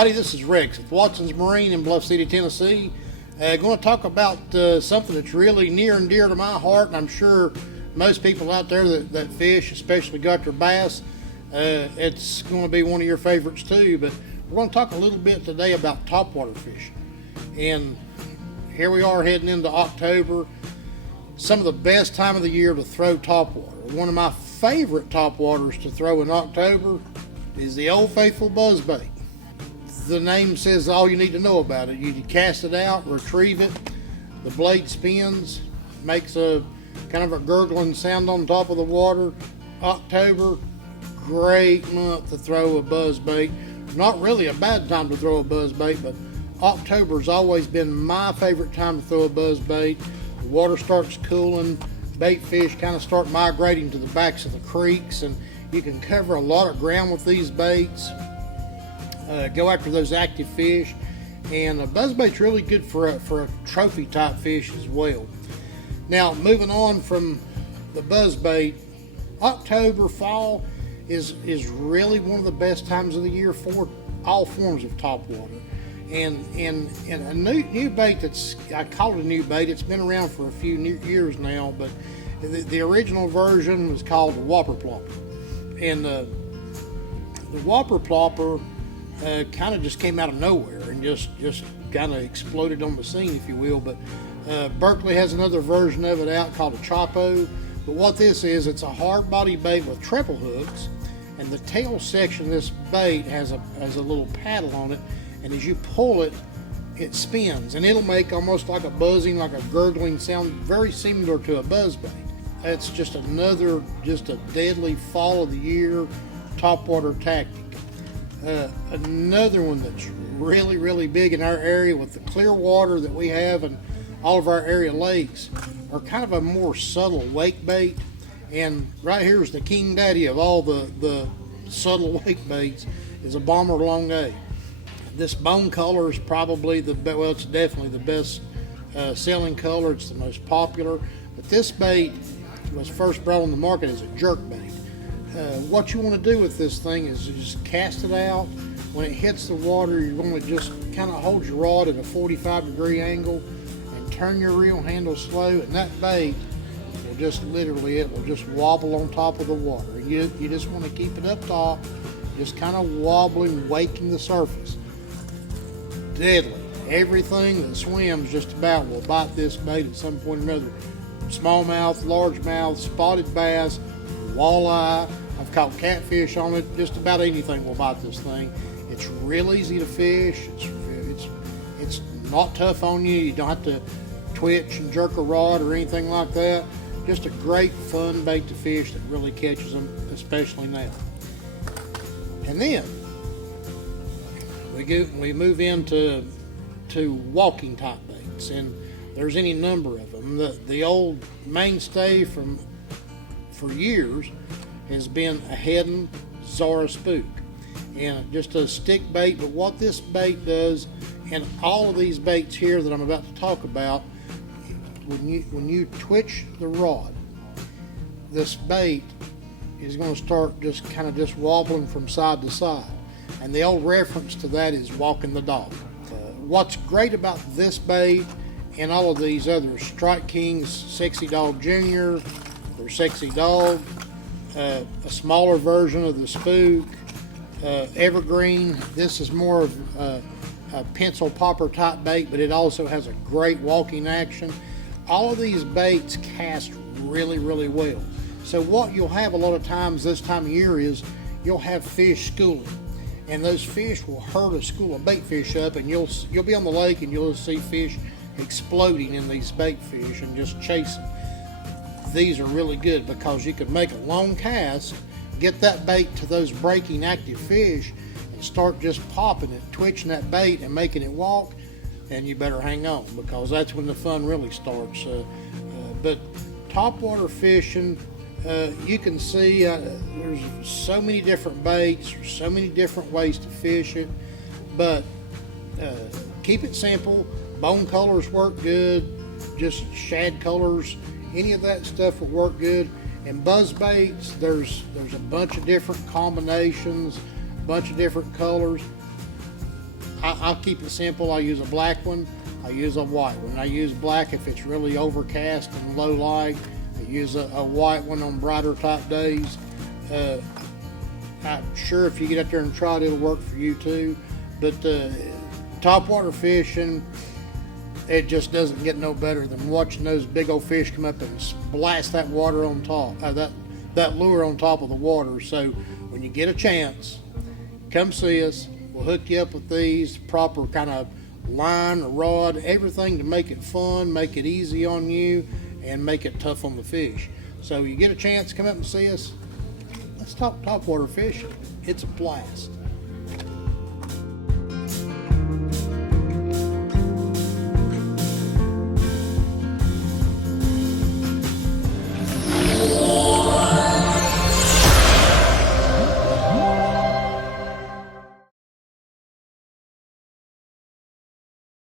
everybody, this is Rex with Watson's Marine in Bluff City, Tennessee. Going to talk about something that's really near and dear to my heart, and I'm sure most people out there that fish, especially gutter bass, it's going to be one of your favorites too. But we're going to talk a little bit today about topwater fishing. And here we are heading into October, some of the best time of the year to throw topwater. One of my favorite topwaters to throw in October is the old faithful buzzbait. The name says all you need to know about it. You cast it out, retrieve it, the blade spins, makes a kind of a gurgling sound on top of the water. October, great month to throw a buzzbait. Not really a bad time to throw a buzzbait, but October's always been my favorite time to throw a buzzbait. The water starts cooling, bait fish kind of start migrating to the backs of the creeks, and you can cover a lot of ground with these baits. Go after those active fish, and a buzzbait's really good for a trophy type fish as well. Now, moving on from the buzzbait, October, fall is really one of the best times of the year for all forms of topwater. And a new bait I call it a new bait. It's been around for a few years now, but the original version was called the Whopper Plopper. And the Whopper Plopper kind of just came out of nowhere and just kind of exploded on the scene, if you will. But Berkeley has another version of it out called a Chopo. But what this is, it's a hard body bait with treble hooks, and the tail section of this bait has a little paddle on it, and as you pull it, it spins, and it'll make almost like a buzzing, like a gurgling sound, very similar to a buzzbait. That's just a deadly fall of the year topwater tactic. Another one that's really, really big in our area with the clear water that we have in all of our area lakes are kind of a more subtle wake bait. And right here is the king daddy of all the subtle wake baits is a bomber long A. This bone color is probably it's definitely the best selling color. It's the most popular. But this bait was first brought on the market as a jerk bait. What you want to do with this thing is just cast it out. When it hits the water, you're going to just kind of hold your rod at a 45-degree angle and turn your reel handle slow, and that bait will just wobble on top of the water. You just want to keep it up top, just kind of wobbling, waking the surface. Deadly. Everything that swims just about will bite this bait at some point or another. Smallmouth, largemouth, spotted bass, walleye. I've caught catfish on it. Just about anything will bite this thing. It's real easy to fish. It's not tough on you. You don't have to twitch and jerk a rod or anything like that. Just a great fun bait to fish that really catches them, especially now. And then we move into walking type baits, and there's any number of them. The old mainstay for years has been a Heddon Zara Spook, and just a stick bait. But what this bait does, and all of these baits here that I'm about to talk about, when you twitch the rod, this bait is going to start just wobbling from side to side. And the old reference to that is walking the dog. What's great about this bait and all of these others, Strike King's Sexy Dog Jr., or Sexy Dog, a smaller version of the Spook, Evergreen. This is more of a pencil popper type bait, but it also has a great walking action. All of these baits cast really, really well. So what you'll have a lot of times this time of year is you'll have fish schooling, and those fish will herd a school of bait fish up, and you'll be on the lake and you'll see fish exploding in these bait fish and just chasing. These are really good because you can make a long cast, get that bait to those breaking active fish, and start just popping it, twitching that bait and making it walk, and you better hang on because that's when the fun really starts. But topwater fishing, you can see there's so many different baits, there's so many different ways to fish it, but keep it simple. Bone colors work good, just shad colors, any of that stuff will work good. And buzz baits, there's a bunch of different combinations, a bunch of different colors. I'll keep it simple. I use a black one. I use a white one. I use black if it's really overcast and low light. I use a white one on brighter type days. I'm sure if you get out there and try it, it'll work for you too. But topwater fishing, it just doesn't get no better than watching those big old fish come up and blast that water on top, that lure on top of the water. So when you get a chance, come see us. We'll hook you up with these proper kind of line, rod, everything to make it fun, make it easy on you, and make it tough on the fish. So you get a chance, come up and see us. Let's talk topwater fishing. It's a blast.